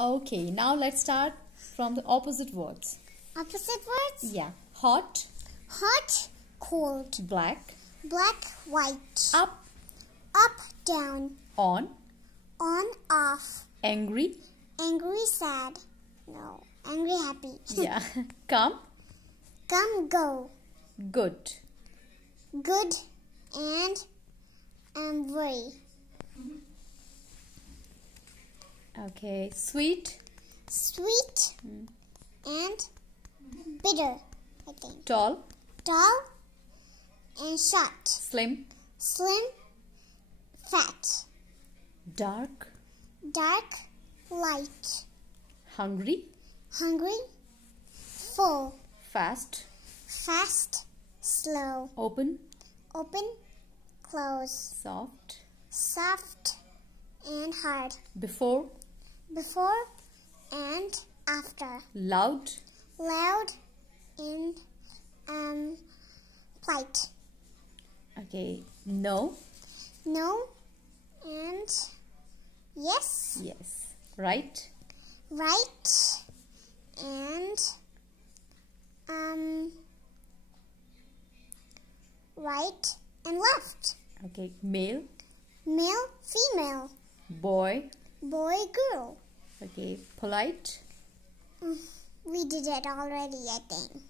Okay, now let's start from the opposite words. Opposite words? Yeah. Hot, Hot, cold. black, Black, white. up, Up, down. on, Off. angry, Angry, sad. No, angry, happy. yeah, come, Come, go. good. Good and worry. Okay, sweet, Sweet and bitter, I think. tall, Tall and short. slim, Slim, fat. dark, Dark, light. hungry, Hungry, full. fast, Fast, slow. open, Open, close. soft, Soft and hard. before, Before and after. loud, Loud and polite. okay, no, No and yes. yes, right, Right and right and left. okay, male, Male, female. boy, Boy, girl. okay, polite, We did it already, I think.